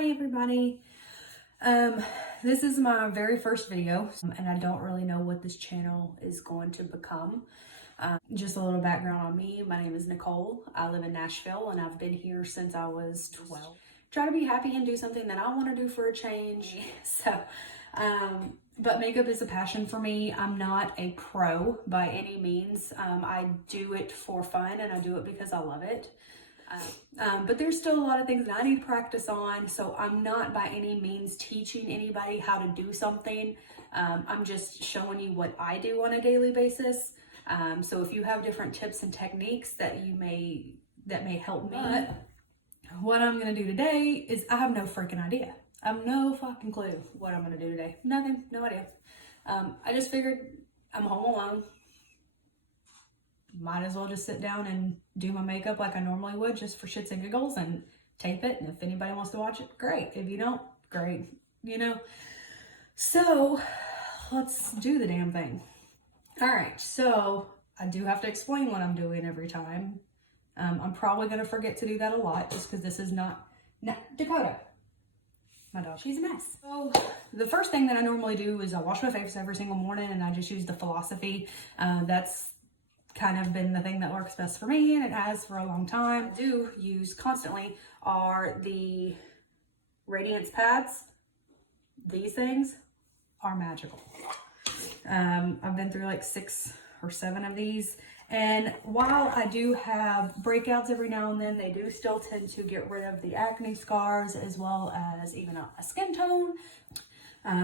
Hi everybody. This is my very first video and I don't really know what this channel is going to become. Just a little background on me. My name is Nicole. I live in Nashville and I've been here since I was 12. Try to be happy and do something that I want to do for a change. But makeup is a passion for me. I'm not a pro by any means. I do it for fun and I do it because I love it. But there's still a lot of things that I need to practice on, so I'm not by any means teaching anybody how to do something. I'm just showing you what I do on a daily basis. So if you have different tips and techniques that may help me. But what I'm gonna do today is I have no freaking idea. I have no fucking clue what I'm gonna do today. Nothing, no idea. I just figured I'm home alone. Might as well just sit down and do my makeup like I normally would, just for shits and giggles, and tape it. And if anybody wants to watch it, great. If you don't, great, you know? So let's do the damn thing. All right, so I do have to explain what I'm doing every time. I'm probably gonna forget to do that a lot just because this is not Dakota. My dog, she's a mess. So the first thing that I normally do is I wash my face every single morning, and I just use the Philosophy. That's kind of been the thing that works best for me, and it has for a long time. I do use constantly are the Radiance pads. These things are magical. I've been through like 6 or 7 of these, and while I do have breakouts every now and then, they do still tend to get rid of the acne scars as well as even a skin tone.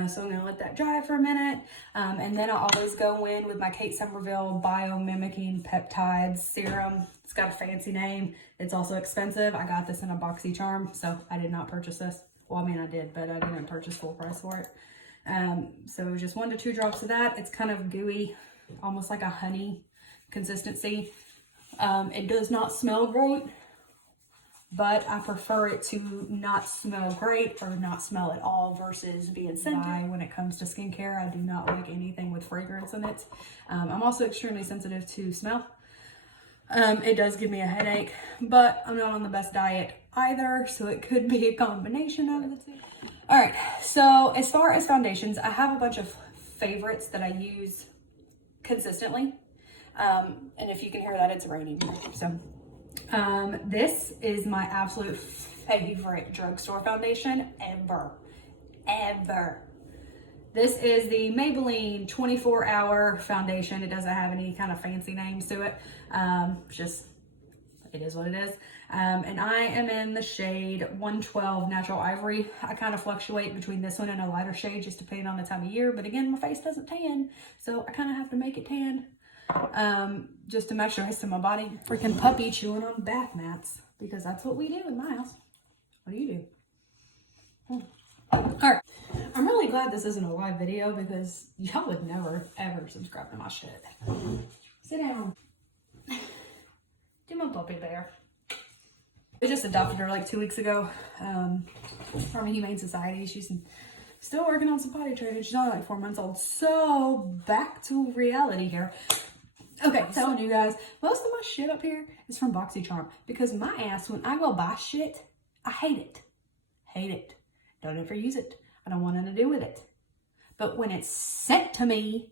So I'm gonna let that dry for a minute. And then I always go in with my Somerville Bio-Mimicking Peptide Serum. It's got a fancy name. It's also expensive. I got this in a boxy charm, so I did not purchase this. Well, I mean, I did, but I didn't purchase full price for it. So just 1 to 2 drops of that. It's kind of gooey, almost like a honey consistency. It does not smell great, but I prefer it to not smell great or not smell at all versus being scented. When it comes to skincare, I do not like anything with fragrance in it. I'm also extremely sensitive to smell. It does give me a headache, but I'm not on the best diet either, so it could be a combination of the two. All right, so as far as foundations, I have a bunch of favorites that I use consistently. And if you can hear that, it's raining. So this is my absolute favorite drugstore foundation ever. This is the Maybelline 24-hour foundation. It doesn't have any kind of fancy names to it. It is what it is. And I am in the shade 112 Natural Ivory. I kind of fluctuate between this one and a lighter shade just depending on the time of year. But again, my face doesn't tan, so I kind of have to make it tan. Just to match the rest of my body. Freaking puppy chewing on bath mats, because that's what we do in my house. What do you do? All right, I'm really glad this isn't a live video because y'all would never ever subscribe to my shit. Sit down. Do my puppy bear. I just adopted her like 2 weeks ago from a humane society. She's still working on some potty training. She's only like 4 months old. So back to reality here. Okay, telling you guys, most of my shit up here is from BoxyCharm because my ass, when I go buy shit, I hate it. Hate it. Don't ever use it. I don't want nothing to do with it. But when it's sent to me,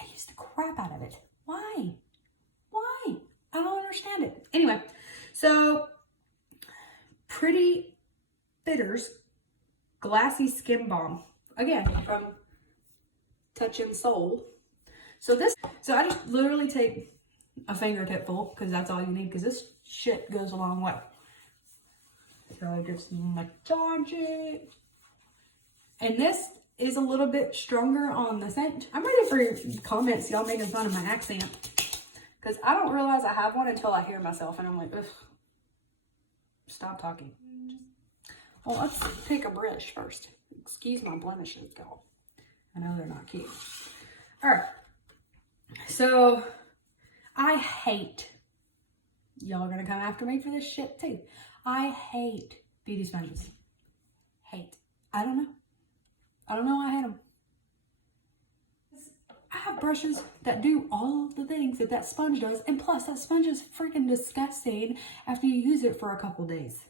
I use the crap out of it. Why? Why? I don't understand it. Anyway, so Pretty Bitters Glassy Skin Balm. Again, from Touch and Soul. So I just literally take a fingertip full because that's all you need, because this shit goes a long way. So I just massage it. And this is a little bit stronger on the scent. I'm ready for your comments, y'all making fun of my accent, because I don't realize I have one until I hear myself and I'm like, ugh, stop talking. Well, let's take a brush first. Excuse my blemishes, y'all. I know they're not cute. All right. So I hate, y'all are gonna come after me for this shit too. I hate beauty sponges. Hate. I don't know why I hate them. I have brushes that do all the things that sponge does, and plus that sponge is freaking disgusting after you use it for a couple days.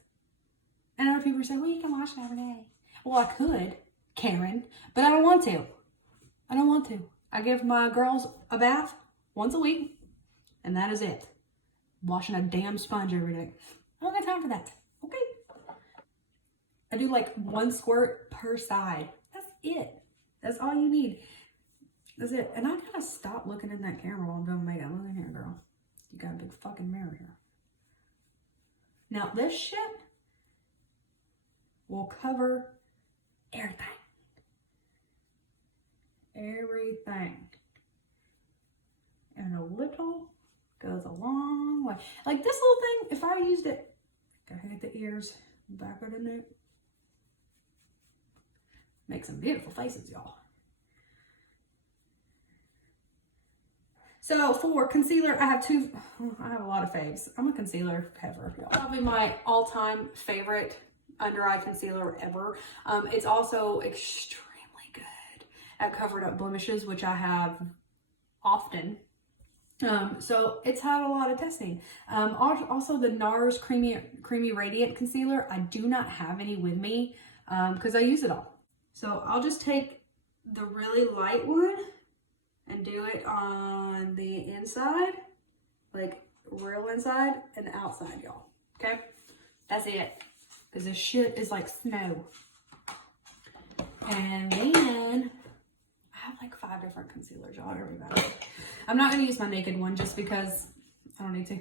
And other people say, well, you can wash it every day. Well, I could, Karen, but I don't want to. I don't want to. I give my girls a bath once a week, and that is it. Washing a damn sponge every day. I don't got time for that. Okay. I do like 1 squirt per side. That's it. That's all you need. That's it. And I gotta stop looking in that camera while I'm doing makeup. Look in here, girl. You got a big fucking mirror here. Now, this shit will cover everything. Everything. And a little goes a long way. Like this little thing, if I used it, gotta hit the ears, back of the neck. Make some beautiful faces, y'all. So for concealer, I have a lot of faves. I'm a concealer cover, y'all. Probably my all-time favorite under eye concealer ever. It's also extremely good at covering up blemishes, which I have often. So it's had a lot of testing. Also the NARS Creamy Radiant Concealer. I do not have any with me because I use it all. So I'll just take the really light one and do it on the inside, like real inside and the outside, y'all. Okay? That's it. Because this shit is like snow. And then I have like 5 different concealers, y'all. Everybody. I'm not going to use my naked one just because I don't need to.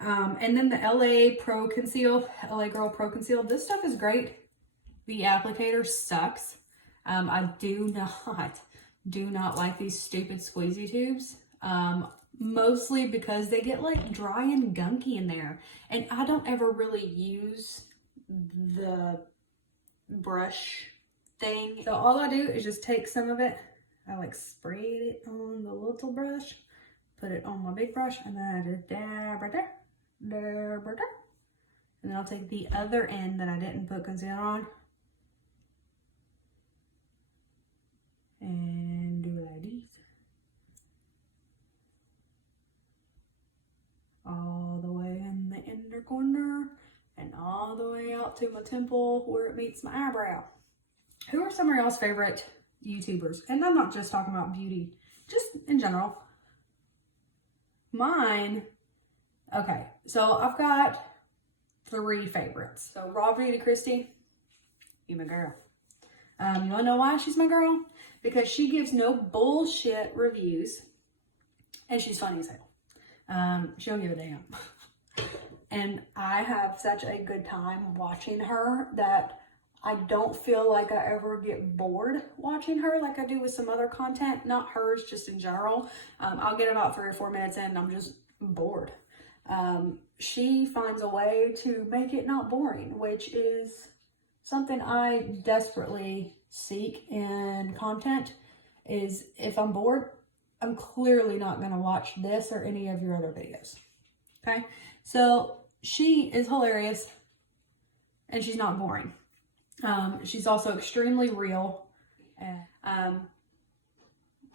And then the LA Pro Conceal, LA Girl Pro Conceal. This stuff is great. The applicator sucks. I do not like these stupid squeezy tubes. Mostly because they get like dry and gunky in there. And I don't ever really use the brush thing. So all I do is just take some of it. I like sprayed it on the little brush, put it on my big brush, and then I just dab right there, dab right there. And then I'll take the other end that I didn't put concealer on and do it like this. All the way in the inner corner and all the way out to my temple where it meets my eyebrow. Who are some of y'all's favorite YouTubers? And I'm not just talking about beauty, just in general. Mine, okay, so I've got 3 favorites. So RawBeautyKristi, you my girl. You wanna know why she's my girl? Because she gives no bullshit reviews and she's funny as hell. She don't give a damn. And I have such a good time watching her that I don't feel like I ever get bored watching her like I do with some other content. Not hers, just in general. I'll get about 3 or 4 minutes in and I'm just bored. She finds a way to make it not boring, which is something I desperately seek in content. Is if I'm bored, I'm clearly not going to watch this or any of your other videos. Okay? So she is hilarious and she's not boring. She's also extremely real. And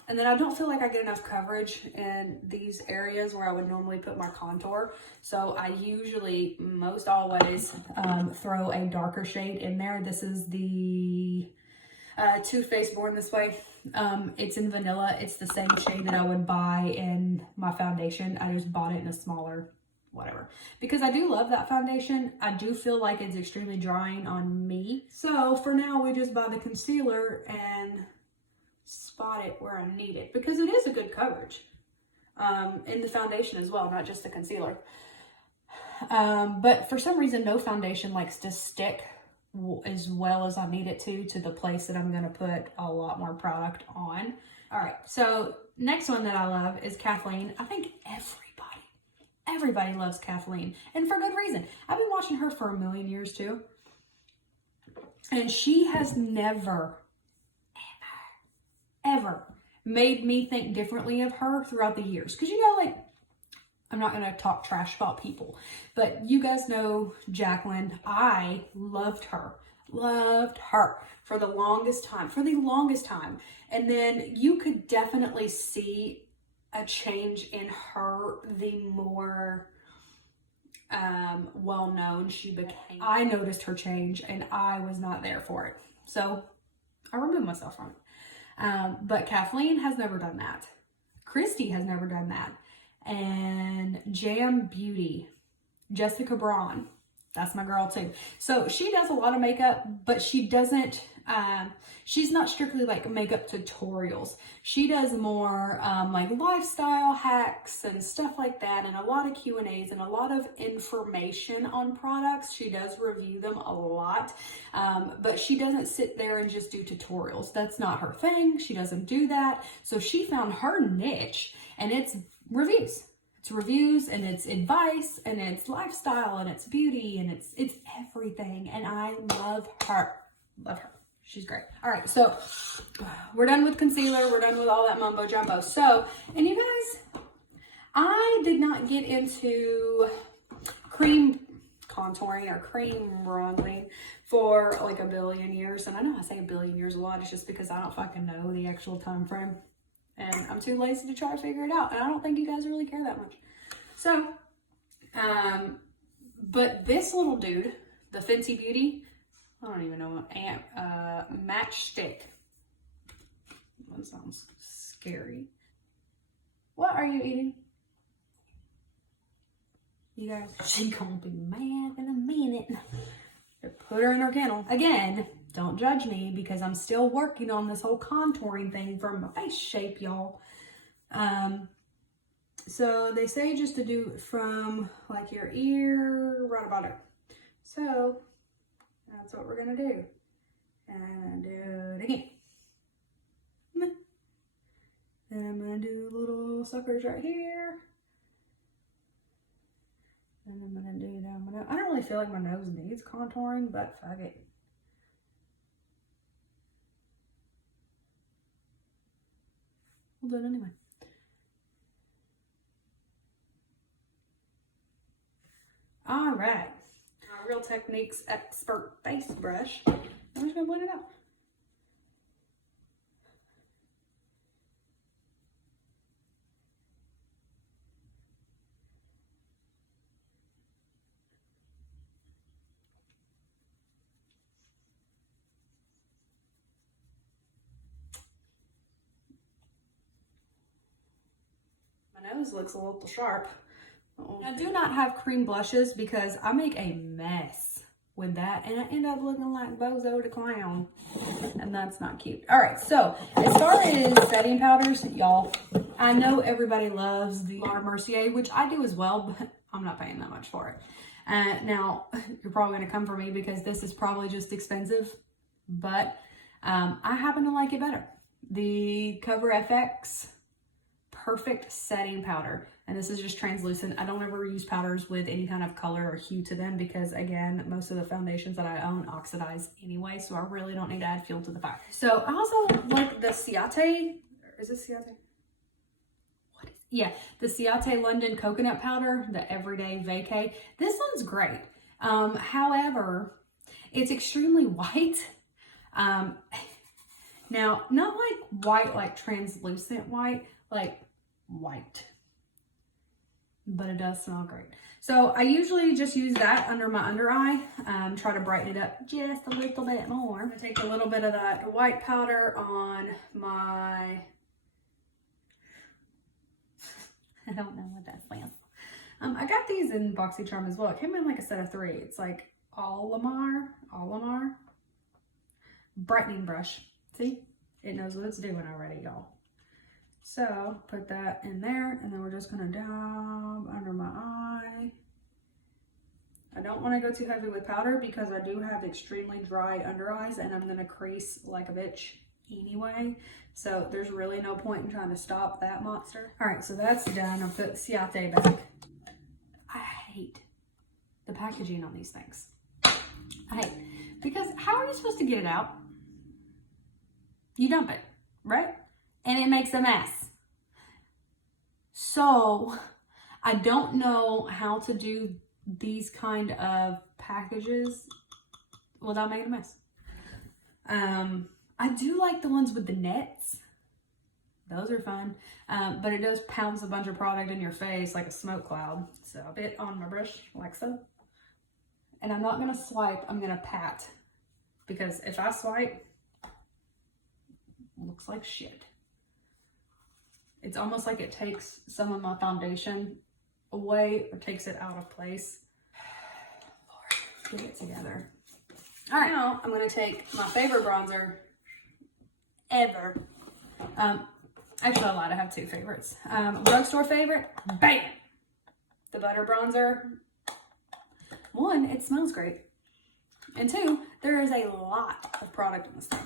then I don't feel like I get enough coverage in these areas where I would normally put my contour. So I usually, most always, throw a darker shade in there. This is the Too Faced Born This Way. It's in vanilla. It's the same shade that I would buy in my foundation. I just bought it in a smaller whatever. Because I do love that foundation. I do feel like it's extremely drying on me. So for now, we just buy the concealer and spot it where I need it. Because it is a good coverage. In the foundation as well, not just the concealer. But for some reason, no foundation likes to stick as well as I need it to the place that I'm going to put a lot more product on. All right, so next one that I love is Kathleen. I think everybody loves Kathleen, and for good reason. I've been watching her for a million years too, and she has never, ever made me think differently of her throughout the years. Because you know, like, I'm not going to talk trash about people, but you guys know Jacqueline. I loved her for the longest time. And then you could definitely see a change in her the more well known she became. I noticed her change and I was not there for it. So I removed myself from it. But Kathleen has never done that. Kristi has never done that. And Jam Beauty, Jessica Braun, that's my girl too. So she does a lot of makeup, but she doesn't, she's not strictly like makeup tutorials. She does more like lifestyle hacks and stuff like that, and a lot of Q&As and a lot of information on products. She does review them a lot, but she doesn't sit there and just do tutorials. That's not her thing. She doesn't do that. So she found her niche, and it's reviews. It's reviews and it's advice and it's lifestyle and it's beauty and it's everything. And I love her. Love her. She's great. All right. So we're done with concealer. We're done with all that mumbo jumbo. So, and you guys, I did not get into cream contouring or cream bronzing for like a billion years. And I know I say a billion years a lot. It's just because I don't fucking know the actual time frame. And I'm too lazy to try to figure it out. And I don't think you guys really care that much. So, but this little dude, the Fenty Beauty, I don't even know what, Matchstick. That sounds scary. What are you eating? You guys, she gonna be mad in a minute. Put her in her kennel. Again, don't judge me because I'm still working on this whole contouring thing for my face shape, y'all. So they say just to do it from like your ear right about it. So that's what we're gonna do. And do it again. Then I'm gonna do little suckers right here. And I'm gonna do down my nose. I don't really feel like my nose needs contouring, but fuck it. We'll do it anyway. All right. Our Real Techniques Expert Face Brush. I'm just gonna blend it out. My nose looks a little sharp. I do not have cream blushes because I make a mess with that and I end up looking like Bozo the Clown, and that's not cute. All right, so as far as setting powders, y'all, I know everybody loves the Mercier, which I do as well, but I'm not paying that much for it. Now, you're probably going to come for me because this is probably just expensive, but I happen to like it better. The Cover FX Perfect Setting Powder. And this is just translucent. I don't ever use powders with any kind of color or hue to them because, again, most of the foundations that I own oxidize anyway, so I really don't need to add fuel to the fire. So I also like the Ciate. Is it Ciate? What is it? Yeah, the Ciate London Coconut Powder, the Everyday Vacay. This one's great. However, it's extremely white. Now, not like white, like translucent white, like white. But it does smell great. So I usually just use that under my under eye, try to brighten it up just a little bit more. I'm gonna take a little bit of that white powder on my, I don't know what that stands for. I got these in BoxyCharm as well. It came in like a set of 3. It's like Olimar brightening brush. See, it knows what it's doing already, y'all. So put that in there, and then we're just gonna dab under my eye. I don't want to go too heavy with powder because I do have extremely dry under eyes and I'm gonna crease like a bitch anyway. So there's really no point in trying to stop that monster. All right, so that's done. I'll put Ciate back. I hate the packaging on these things. I hate, because how are you supposed to get it out? You dump it, right? And it makes a mess. So I don't know how to do these kind of packages without making a mess. I do like the ones with the nets. Those are fun. But it does pounce a bunch of product in your face like a smoke cloud. So a bit on my brush like so. And I'm not gonna swipe, I'm gonna pat. Because if I swipe, it looks like shit. It's almost like it takes some of my foundation away or takes it out of place. Lord, get it together. All right, now I'm gonna take my favorite bronzer ever. Actually, I lied, I have two favorites. Drugstore favorite, bam! The Butter Bronzer. One, it smells great. And two, there is a lot of product in this thing.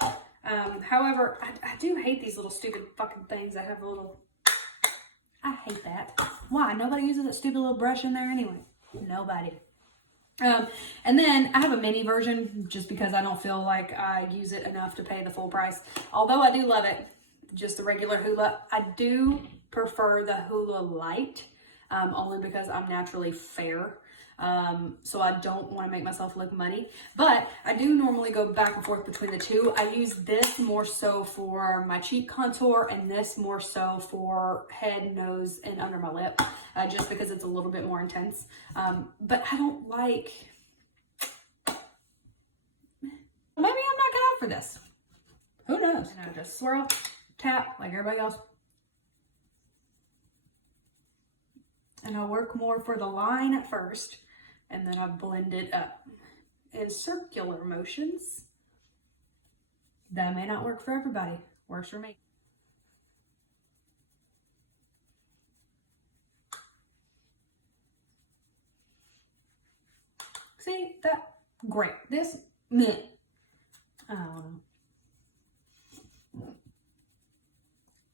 A lot. However, I do hate these little stupid fucking things that have a little... I hate that. Why? Nobody uses that stupid little brush in there anyway. Nobody. And then I have a mini version just because I don't feel like I use it enough to pay the full price. Although I do love it, just the regular Hoola. I do prefer the Hoola Light, only because I'm naturally fair. So I don't want to make myself look muddy, but I do normally go back and forth between the two. I use this more so for my cheek contour and this more so for head, nose, and under my lip, just because it's a little bit more intense. But I don't like, maybe I'm not good out for this. Who knows? And I just swirl, tap like everybody else. And I work more for the line at first, and then I blend it up in circular motions. That may not work for everybody. Works for me. See, that, great. This, meh.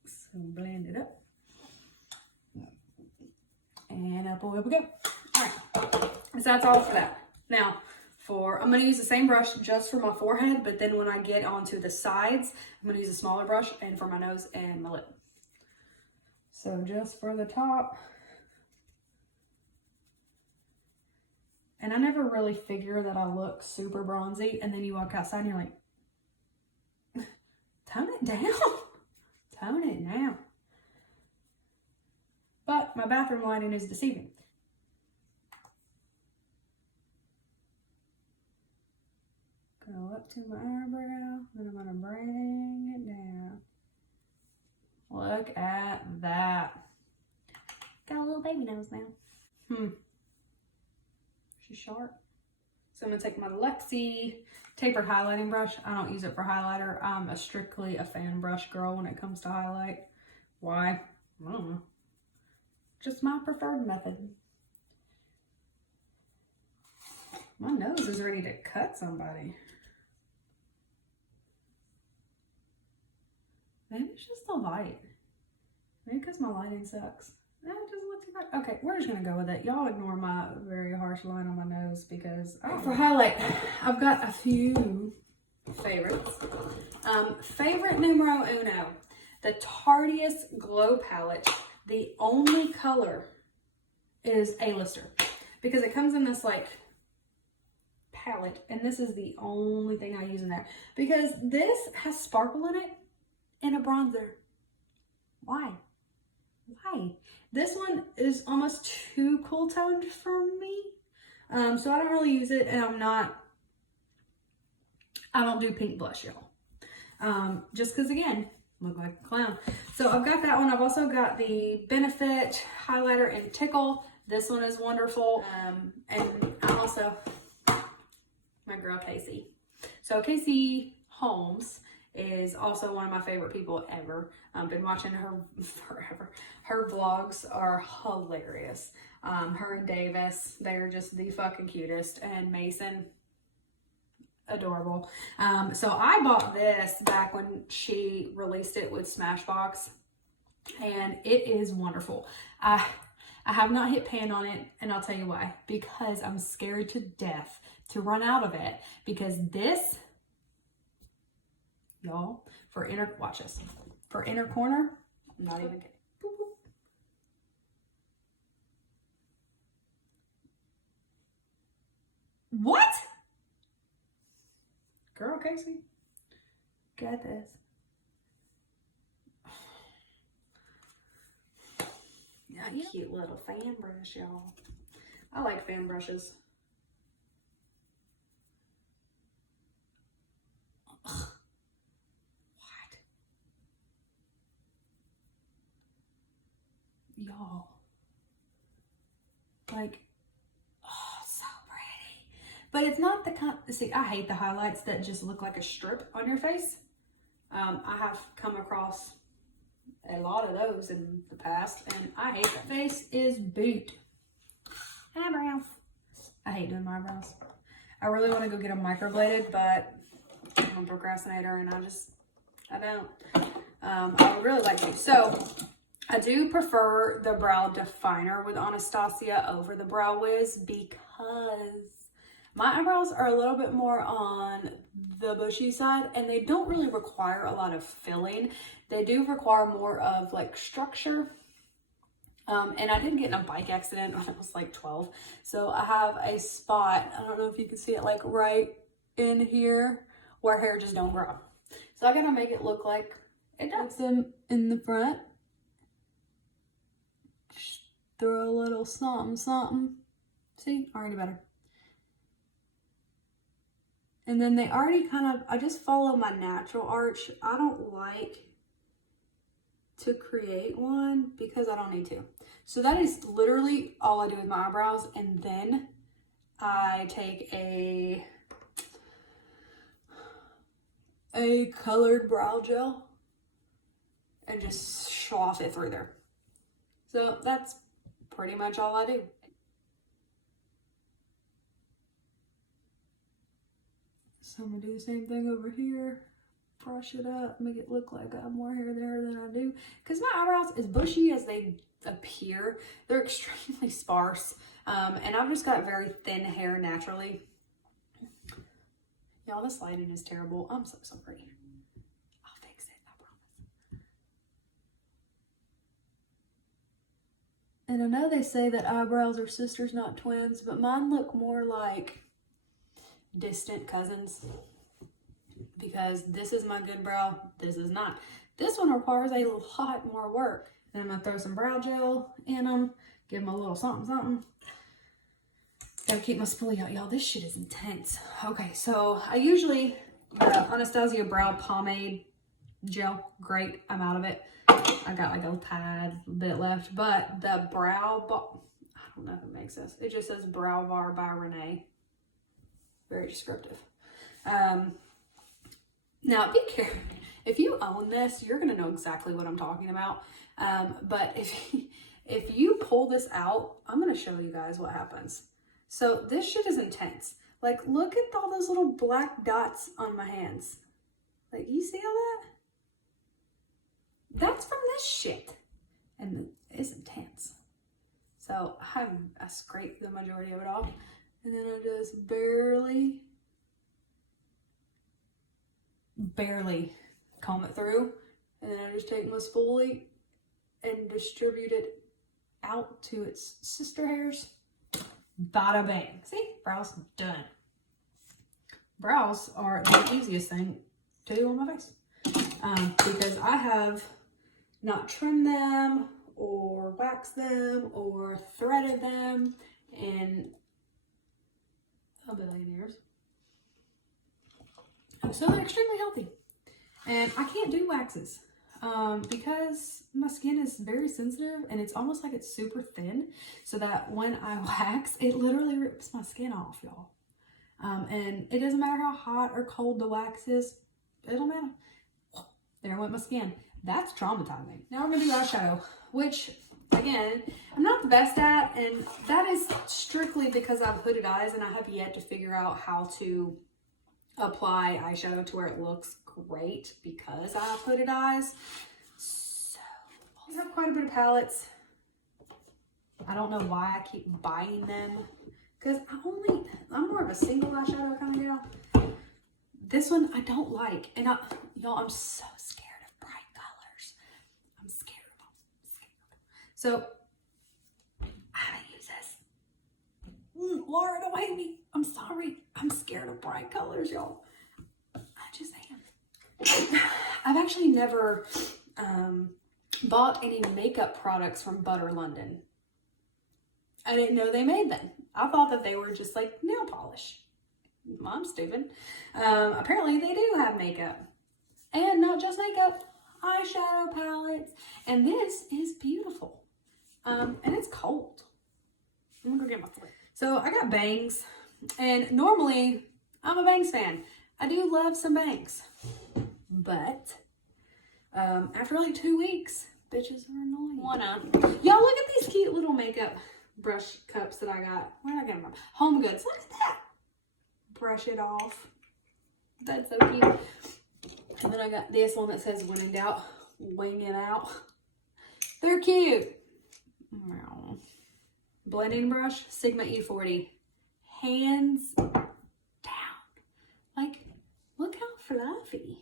So blend it up. And up we go. All right, so that's all for that. Now, I'm gonna use the same brush just for my forehead, but then when I get onto the sides, I'm gonna use a smaller brush and for my nose and my lip. So just for the top. And I never really figure that I look super bronzy, and then you walk outside and you're like, tone it down, tone it down. But my bathroom lighting is deceiving. Go up to my eyebrow, then I'm gonna bring it down. Look at that. Got a little baby nose now. She's sharp. So I'm gonna take my Lexi tapered highlighting brush. I don't use it for highlighter. I'm strictly a fan brush girl when it comes to highlight. Why? I don't know. Just my preferred method. My nose is ready to cut somebody. Maybe it's just the light. Maybe because my lighting sucks. No, it doesn't look too bad. Okay, we're just gonna go with it. Y'all ignore my very harsh line on my nose because for highlight, I've got a few favorites. Favorite numero uno, the Tardiest Glow Palette. The only color is A-lister because it comes in this like palette, and this is the only thing I use in there because this has sparkle in it and a bronzer. Why? This one is almost too cool toned for me, so I don't really use it, and I don't do pink blush, y'all, just because again, look like a clown. So I've got that one. I've also got the Benefit highlighter in Tickle. This one is wonderful. And I also, my girl Casey. So Casey Holmes is also one of my favorite people ever. I've been watching her forever. Her vlogs are hilarious. Her and Davis, they're just the fucking cutest. And Mason, adorable. So I bought this back when she released it with Smashbox, and it is wonderful. I have not hit pan on it, and I'll tell you why. Because I'm scared to death to run out of it, because this, y'all, watch this. For inner corner, I'm not even kidding. Boop, boop. What? Girl, Casey, get this. that cute little fan brush, y'all. I like fan brushes. Ugh. What? Y'all. Like, oh, so pretty. But it's not the kind, see, I hate the highlights that just look like a strip on your face. I have come across a lot of those in the past, and I hate that. Face is boot. Eyebrows. I hate doing my eyebrows. I really want to go get them microbladed, but I'm a procrastinator and I don't. I would really like to. So I do prefer the brow definer with Anastasia over the Brow Wiz because my eyebrows are a little bit more on the bushy side and they don't really require a lot of filling. They do require more of like structure. And I did get in a bike accident when I was like 12. So I have a spot, I don't know if you can see it, like right in here where hair just don't grow. So I gotta make it look like it does. Them in the front. Just throw a little something, something. See, already better. And then they already kind of, I just follow my natural arch. I don't like to create one because I don't need to. So that is literally all I do with my eyebrows. And then I take a colored brow gel and just swath it through there. So that's pretty much all I do. So I'm gonna do the same thing over here. Brush it up, make it look like I have more hair there than I do. Because my eyebrows, as bushy as they appear, they're extremely sparse. And I've just got very thin hair naturally. Y'all, this lighting is terrible. I'm so sorry. I'll fix it, I promise. And I know they say that eyebrows are sisters, not twins, but mine look more like distant cousins. Because this is my good brow, this is not. This one requires a lot more work. Then I'm gonna throw some brow gel in them, give them a little something, something. Gotta keep my spoolie out, y'all. This shit is intense. Okay, so I usually, the Anastasia Brow Pomade Gel, great, I'm out of it. I got like a tad bit left, but the Brow Bar, I don't know if it makes sense. It just says Brow Bar by Renee. Very descriptive. Now, be careful. If you own this, you're going to know exactly what I'm talking about. But if you pull this out, I'm going to show you guys what happens. So this shit is intense. Like, look at all those little black dots on my hands. Like, you see all that? That's from this shit. And it's intense. So I scrape the majority of it off. And then I just barely comb it through, and then I just take my spoolie and distribute it out to its sister hairs. Bada bang. See? Brows done. Brows are the easiest thing to do on my face. Because I have not trimmed them or waxed them or threaded them in a billion years. So they're extremely healthy. And I can't do waxes because my skin is very sensitive and it's almost like it's super thin, so that when I wax, it literally rips my skin off, y'all. And it doesn't matter how hot or cold the wax is, it don't matter. There went my skin. That's traumatizing. Now we're gonna do eyeshadow, which again, I'm not the best at, and that is strictly because I have hooded eyes and I have yet to figure out how to apply eyeshadow to where it looks great because I have hooded eyes. So I have quite a bit of palettes. I don't know why I keep buying them because I'm more of a single eyeshadow kind of gal. This one I don't like, and y'all, I'm so scared of bright colors. I'm scared of them. So I haven't used this. Laura, don't hate me. I'm sorry. I'm scared of bright colors, y'all. I just am. I've actually never bought any makeup products from Butter London. I didn't know they made them. I thought that they were just like nail polish. Well, I'm stupid. Apparently they do have makeup. And not just makeup, eyeshadow palettes. And this is beautiful. And it's cold. I'm gonna go get my flip. So I got bangs. And normally, I'm a bangs fan. I do love some bangs. But after like 2 weeks, bitches are annoying. Y'all look at these cute little makeup brush cups that I got. Where did I get them from? Home Goods. Look at that. Brush it off. That's so cute. And then I got this one that says when in doubt, wing it out. They're cute. Wow. Blending brush, Sigma E40. Hands down. Like, look how fluffy.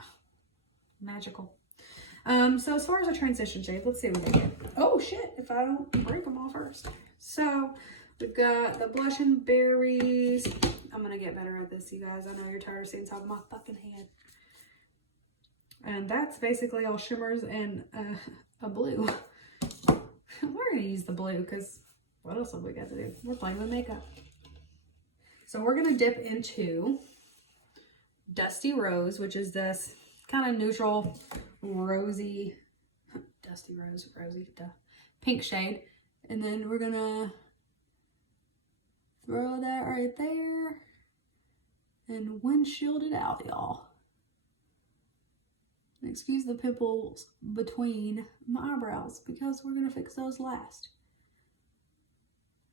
Oh, magical. So as far as a transition shade, let's see what they get. Oh shit, if I don't break them all first. So we've got the Blush and Berries. I'm gonna get better at this, you guys. I know you're tired of seeing top of my fucking head. And that's basically all shimmers and a blue. We're gonna use the blue because what else have we got to do? We're playing with makeup. So we're gonna dip into Dusty Rose, which is this kind of neutral, rosy, dusty rose, rosy, duh, pink shade. And then we're gonna throw that right there and windshield it out, y'all. And excuse the pimples between my eyebrows because we're gonna fix those last.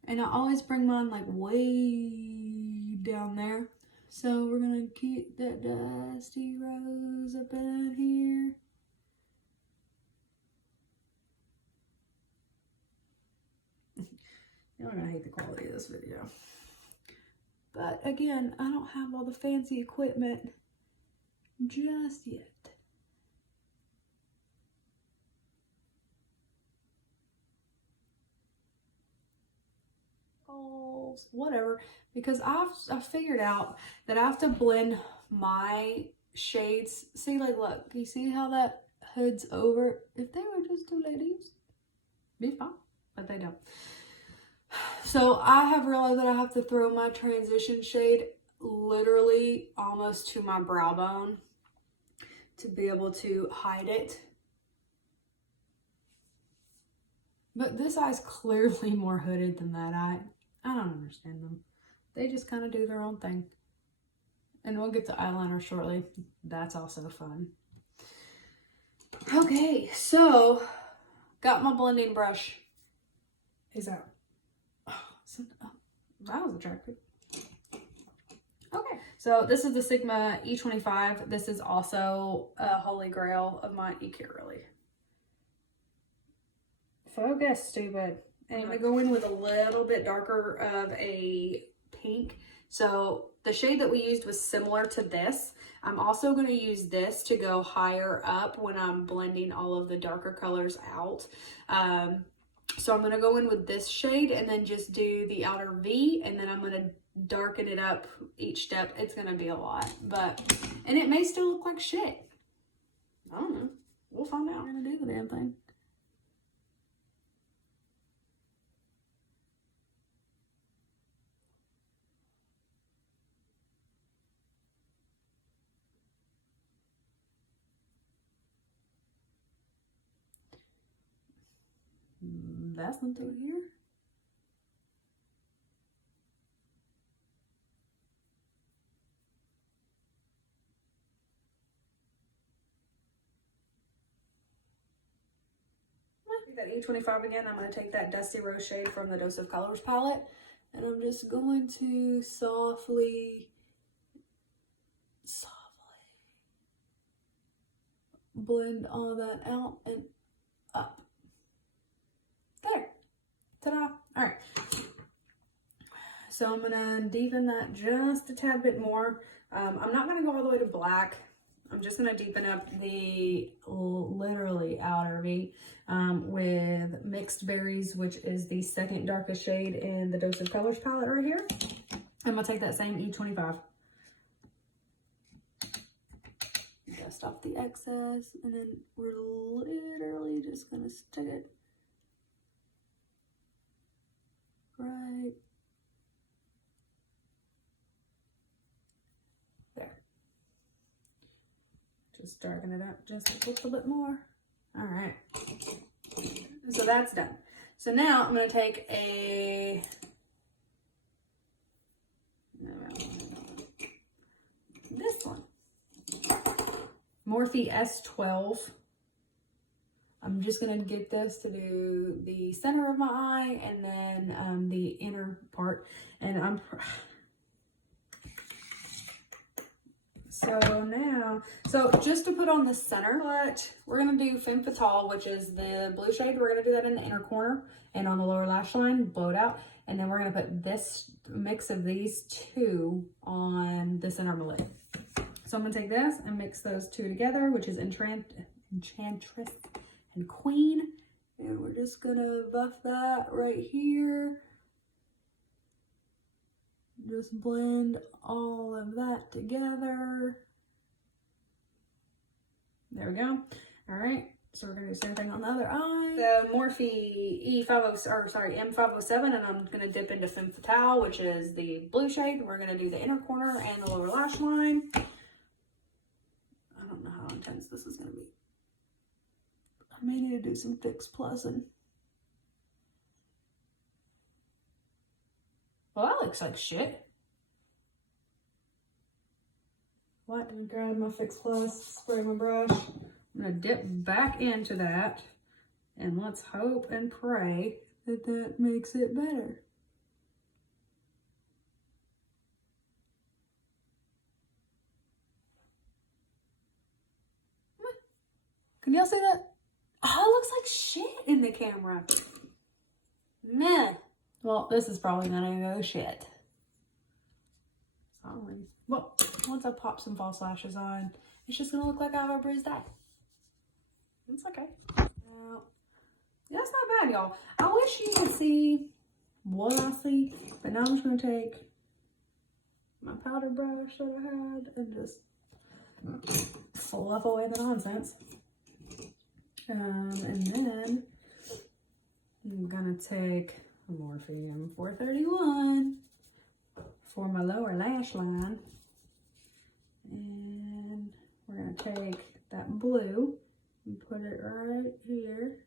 And I always bring mine like way down there. So we're gonna keep that Dusty Rose up in here. Y'all are gonna hate the quality of this video. But again, I don't have all the fancy equipment just yet. Whatever, because I've figured out that I have to blend my shades. See, like, look, you see how that hood's over? If they were just two ladies, be fine, but they don't. So I have realized that I have to throw my transition shade literally almost to my brow bone to be able to hide it. But this eye's clearly more hooded than that eye. I don't understand them. They just kind of do their own thing. And we'll get to eyeliner shortly. That's also fun. Okay, so got my blending brush. Is out. Oh, that was attractive. Okay, so this is the Sigma E25. This is also a holy grail of mine. You can't really focus, stupid. And I'm going to go in with a little bit darker of a pink. So the shade that we used was similar to this. I'm also going to use this to go higher up when I'm blending all of the darker colors out. So I'm going to go in with this shade and then just do the outer V. And then I'm going to darken it up each step. It's going to be a lot. And it may still look like shit. I don't know. We'll find out. We're going to do the damn thing. That's something here. That E25 again. I'm going to take that Dusty Rose shade from the Dose of Colors palette, and I'm just going to softly blend all that out and up. There. Ta-da. Alright. So I'm going to deepen that just a tad bit more. I'm not going to go all the way to black. I'm just going to deepen up the literally outer V with Mixed Berries, which is the second darkest shade in the Dose of Colors palette right here. I'm going to take that same E25. dust off the excess, and then we're literally just gonna stick it right there. Just darken it up just a little bit more. All right, so that's done. So now I'm gonna take a, this one, Morphe S12. I'm just gonna get this to do the center of my eye and then the inner part. And so just to put on the center, but we're gonna do Femme Fatale, which is the blue shade. We're gonna do that in the inner corner and on the lower lash line, blow it out. And then we're gonna put this mix of these two on the center of my lid. So I'm gonna take this and mix those two together, which is Enchantress and Queen. And we're just gonna buff that right here. Just blend all of that together. There we go. All right, so we're gonna do the same thing on the other eye. The Morphe M507, and I'm gonna dip into Femme Fatale, which is the blue shade. We're gonna do the inner corner and the lower lash line. I don't know how intense this is gonna be. I may need to do some Fix Plusing. Well, that looks like shit. What? I'm gonna grab my Fix Plus, spray my brush. I'm gonna dip back into that, and let's hope and pray that that makes it better. Can y'all see that? Oh, it looks like shit in the camera. Meh. Well, this is probably gonna go shit. Sorry. Well, once I pop some false lashes on, it's just gonna look like I have a bruised eye. It's okay. That's not bad, y'all. I wish you could see what I see, but now I'm just gonna take my powder brush that I had and just fluff away the nonsense. And then I'm gonna take Morphe M431 for my lower lash line, and we're gonna take that blue and put it right here.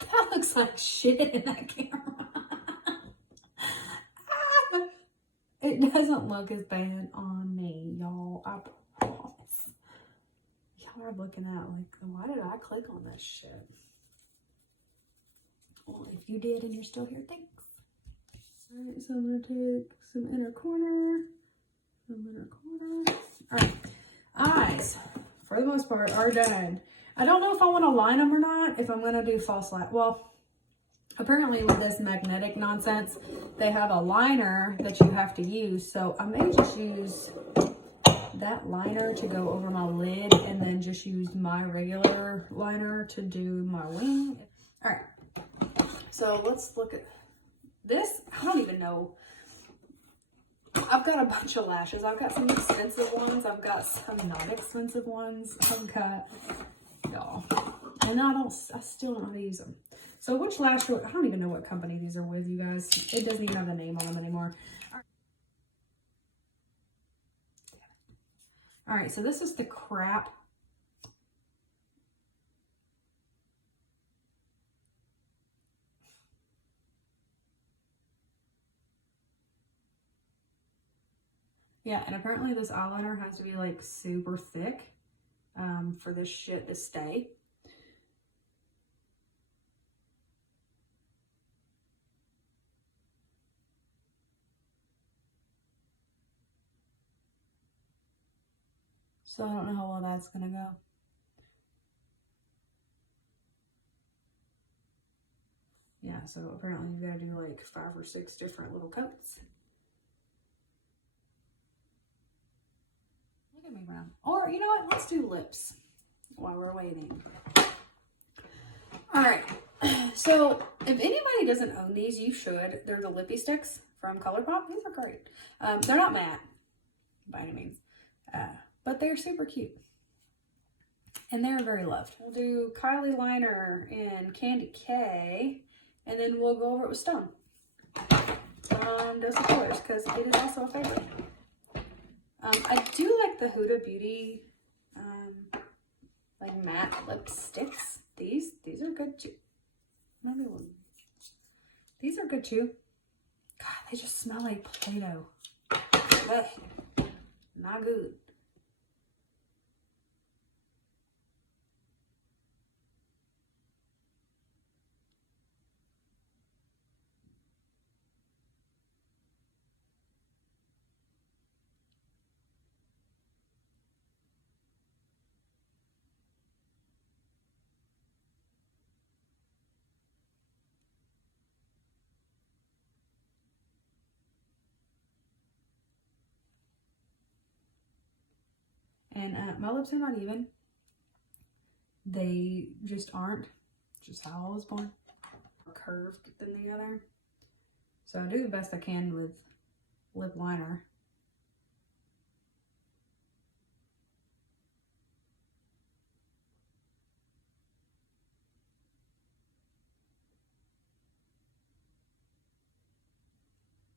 That looks like shit in that camera. It doesn't look as bad on me, y'all. I promise. Y'all are looking at like, why did I click on this shit? Well, if you did and you're still here, thanks. All right, so I'm gonna take some inner corner. All right, eyes, for the most part, are done. I don't know if I want to line them or not, if I'm going to do false line. Well, apparently with this magnetic nonsense, they have a liner that you have to use. So I may just use that liner to go over my lid and then just use my regular liner to do my wing. All right, so let's look at this. I don't even know. I've got a bunch of lashes. I've got some expensive ones. I've got some not expensive ones. I've got... y'all, and I still don't know how to use them. So which lash, I don't even know what company these are with, you guys. It doesn't even have the name on them anymore. All right, so this is the crap. Yeah, and apparently this eyeliner has to be like super thick for this shit to stay. So I don't know how well that's gonna go. Yeah, so apparently you gotta do like 5 or 6 different little coats. Or, you know what? Let's do lips while we're waiting. All right. So, if anybody doesn't own these, you should. They're the lippy sticks from ColourPop. These are great. They're not matte by any means, but they're super cute. And they're very loved. We'll do Kylie liner in Candy K, and then we'll go over it with Stone from Dose of Colors, because it is also a favorite. I do like the Huda Beauty like matte lipsticks. These are good too. These are good too. God, they just smell like Play-Doh. Not good. And my lips are not even. They just aren't. Just how I was born. More curved than the other. So I do the best I can with lip liner.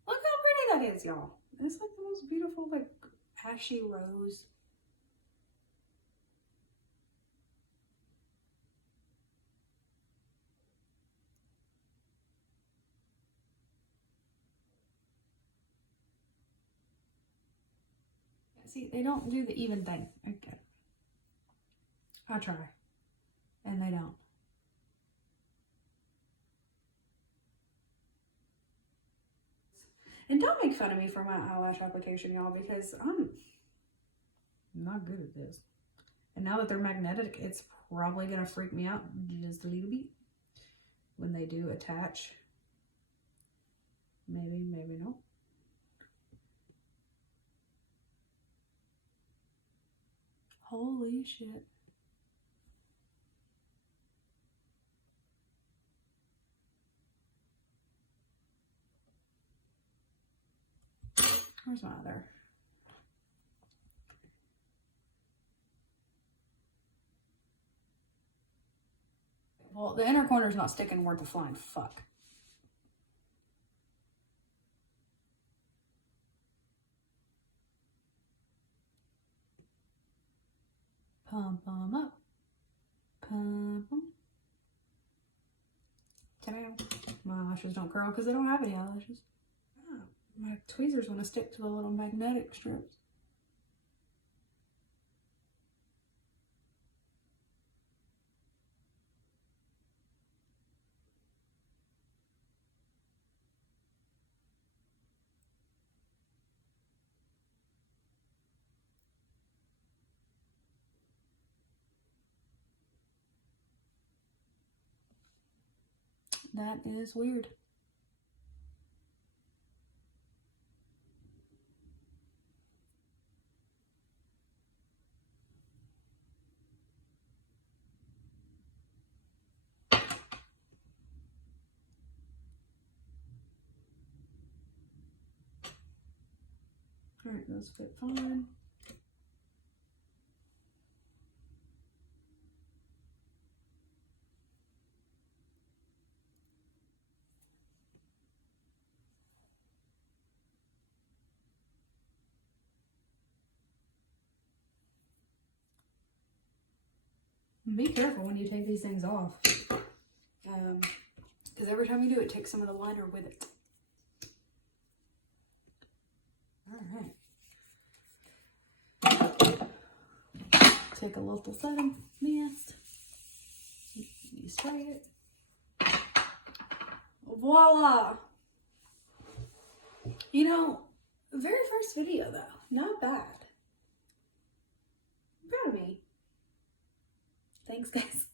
Look how pretty that is, y'all. It's like the most beautiful, like, ashy rose. See, they don't do the even thing. Okay. I try. And they don't. And don't make fun of me for my eyelash application, y'all, because I'm not good at this. And now that they're magnetic, it's probably going to freak me out just a little bit when they do attach. Maybe, maybe not. Holy shit. Where's my other? Well, the inner corner is not sticking worth a flying fuck. Pump them up. Pump them. My eyelashes don't curl because I don't have any eyelashes. Oh, my tweezers want to stick to the little magnetic strips. That is weird. All right, those fit fine. Be careful when you take these things off, because every time you do it, take some of the liner with it. All right. Take a little setting mist. You spray it. Voila! You know, very first video though, not bad. I'm proud of me. Thanks, guys.